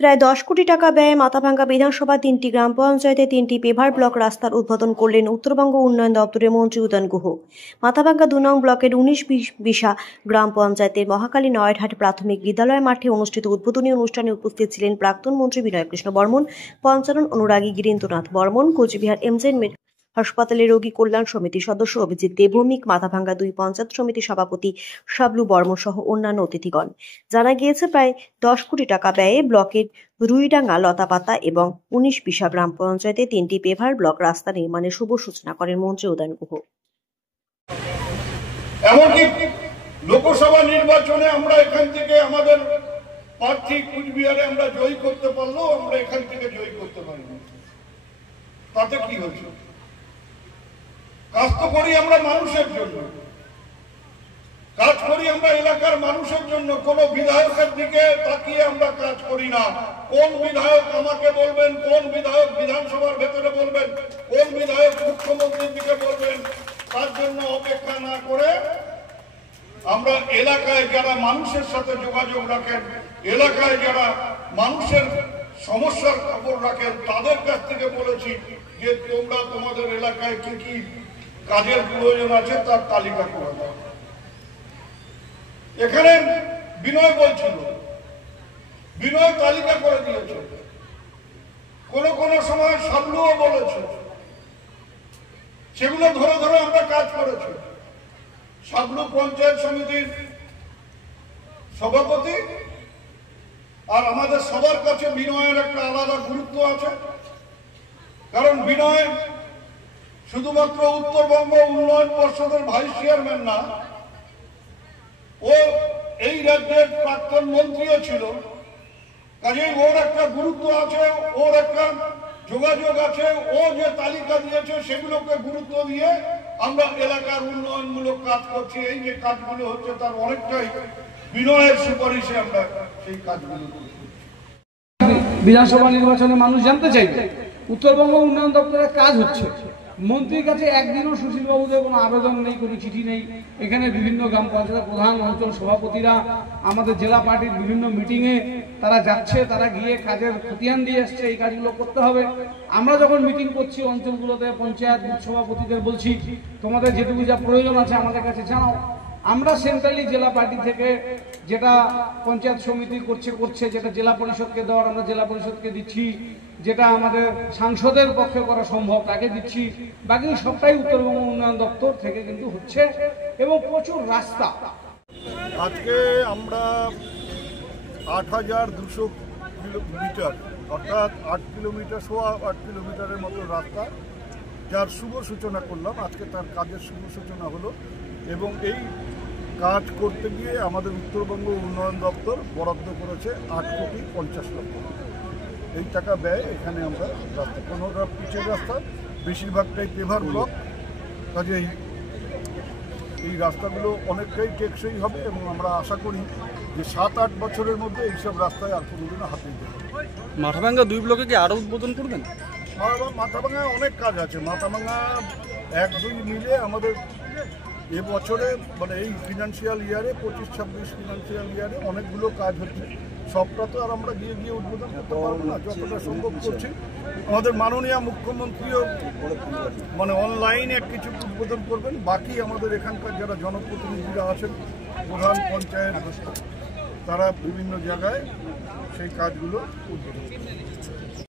প্রায় 10 কোটি টাকা ব্যয়ে মাথাভাঙ্গা বিধানসভা 3টি গ্রাম পঞ্চায়েতে 3টি পেভার ব্লক রাস্তার উদ্বোধন করলেন উত্তরবঙ্গ উন্নয়ন দপ্তরের মন্ত্রী উদয়ন গুহ। মাথাভাঙ্গা 2 নং ব্লকের 19 বিশা গ্রাম পঞ্চায়েতের মহাকালী নয়ডহাট প্রাথমিক বিদ্যালয় মাঠে অনুষ্ঠিত উদ্বোধনী অনুষ্ঠানে উপস্থিত ছিলেন প্রাক্তন মন্ত্রী বিনয় কৃষ্ণ বর্মন, পঞ্চানন অনুরাগী গিরীন্দ্রনাথ বর্মন, কোচবিহার এমজেন হাসপাতালে রোগী কল্যাণ সমিতির সদস্য অভিজিৎ দেবভৌমিক, মাথাভাঙ্গা 2 পঞ্চায়েত সমিতির সভাপতি শাবলু বর্মন সহ অন্যান্য অতিথিগণ। জানা গিয়েছে, প্রায় 10 কোটি টাকা ব্যয়ে ব্লকের রুইডাঙ্গা, লতাপাতা এবং 19 বিশা গ্রাম পঞ্চায়েতে 3টি পেভার ব্লক রাস্তা নির্মাণের শুভ সূচনা করেন মন্ত্রী উদয়ন গুহ। এমনকি লোকসভা নির্বাচনে আমরা এখান থেকে আমাদের প্রার্থী কুচবিহারে আমরা জয়ী করতে পারলেও আমরা এখান থেকে জয়ী করতে পারিনি। তাতে কি হয়েছে? কাজ তো করি আমরা মানুষের জন্য, কাজ করি আমরা এলাকার মানুষের জন্য। কোন বিধায়কের দিকে তাকিয়ে আমরা কাজ করি না। কোন বিধায়ক আমাকে বলবেন, কোন বিধায়ক বিধানসভার ভেতরে বলবেন, কোন বিধায়ক মুখ্যমন্ত্রীর দিকে বলবেন, তার জন্য অপেক্ষা না করে আমরা এলাকায় যারা মানুষের সাথে যোগাযোগ রাখেন, এলাকায় যারা মানুষের সমস্যার খবর রাখেন, তাদের কাছ থেকে বলেছি যে তোমরা তোমাদের এলাকায় কি কি কাজের প্রয়োজন আছে তার তালিকা করে দাও। এখানে বিনয় বলছিল, বিনয় তালিকা করে দিয়েছে, কোন কোন সময় শাবলুও বলেছে, সেগুলো ধরে ধরে আমরা কাজ করেছি। শাবলু পঞ্চায়েত সমিতির সভাপতি, আর আমাদের সবার কাছে বিনয়ের একটা আলাদা গুরুত্ব আছে। কারণ বিনয় শুধুমাত্র উত্তরবঙ্গ উন্নয়ন পর্ষদের ভাইস চেয়ারম্যান না, ও এই রাজ্যের প্রাক্তন মন্ত্রীও ছিল। কাজেই ওর একটা গুরুত্ব আছে, ওর একটা যোগাযোগ আছে। ও যে তালিকা দিয়েছে সেগুলোকে গুরুত্ব দিয়ে আমরা এলাকার উন্নয়নমূলক কাজ করছি। এই যে কাজগুলো হচ্ছে তার অনেকটাই বিনয়ের সুপারিশে আমরা সেই কাজগুলো করছি। বিধানসভা নির্বাচনে মানুষ জানতে চাইবে উত্তরবঙ্গ উন্নয়ন দপ্তরের কাজ হচ্ছে। মন্ত্রীর কাছে একদিনও সুশীলবাবুদের কোনো আবেদন নেই, কোনো চিঠি নেই। এখানে বিভিন্ন গ্রাম পঞ্চায়েতের প্রধান, অঞ্চল সভাপতিরা, আমাদের জেলা পার্টির বিভিন্ন মিটিংয়ে তারা যাচ্ছে, তারা গিয়ে কাজের খতিয়ান দিয়ে এসছে, এই কাজগুলো করতে হবে। আমরা যখন মিটিং করছি অঞ্চলগুলোতে, পঞ্চায়েত বুথ সভাপতিদের বলছি তোমাদের যেটুকু যা প্রয়োজন আছে আমাদের কাছে জানাও। আমরা সেন্ট্রালি জেলা পার্টি থেকে যেটা পঞ্চায়েত সমিতি করছে, যেটা জেলা পরিষদকে দেওয়ার আমরা জেলা পরিষদকে দিচ্ছি, যেটা আমাদের সাংসদের পক্ষে করা সম্ভব তাকে দিচ্ছি। বাকি সবটাই উত্তরবঙ্গ উন্নয়ন দপ্তর থেকে কিন্তু হচ্ছে এবং প্রচুর রাস্তা। আজকে আমরা ৮,২০০ মিটার, অর্থাৎ 8 কিলোমিটার, 8 কিলোমিটারের মতো রাস্তা, যার শুভ সূচনা করলাম। আজকে তার কাজের শুভ সূচনা হলো এবং এই কাজ করতে গিয়ে আমাদের উত্তরবঙ্গ উন্নয়ন দপ্তর বরাদ্দ করেছে 8,50,00,000 টাকা। এই টাকা ব্যয় এখানে আমরা রাস্তা, 15টা পিচের রাস্তা, বেশিরভাগটাই পেভার ব্লক। কাজেই এই রাস্তাগুলো অনেকটাই টেকসই হবে এবং আমরা আশা করি যে 7-8 বছরের মধ্যে এইসব রাস্তায় আর কোনোদিনও হাতে দিতে হবে। মাথাভাঙ্গা 2 ব্লকে কি আরও উদ্বোধন করবেন? মাথাভাঙ্গায় অনেক কাজ আছে। মাথাভাঙ্গা 1-2 মিলে আমাদের এবছরে, মানে এই ফিনান্সিয়াল ইয়ারে, 25-26 ফিনান্সিয়াল ইয়ারে অনেকগুলো কাজ হচ্ছে। সবটা তো আর আমরা গিয়ে গিয়ে উদ্বোধন করতে পারবো না, যতটা সম্ভব করছি। আমাদের মাননীয় মুখ্যমন্ত্রীও মানে অনলাইনে কিছু উদ্বোধন করবেন। বাকি আমাদের এখানকার যারা জনপ্রতিনিধিরা আছেন, প্রধান পঞ্চায়েত, তারা বিভিন্ন জায়গায় সেই কাজগুলো উদ্বোধন করবেন।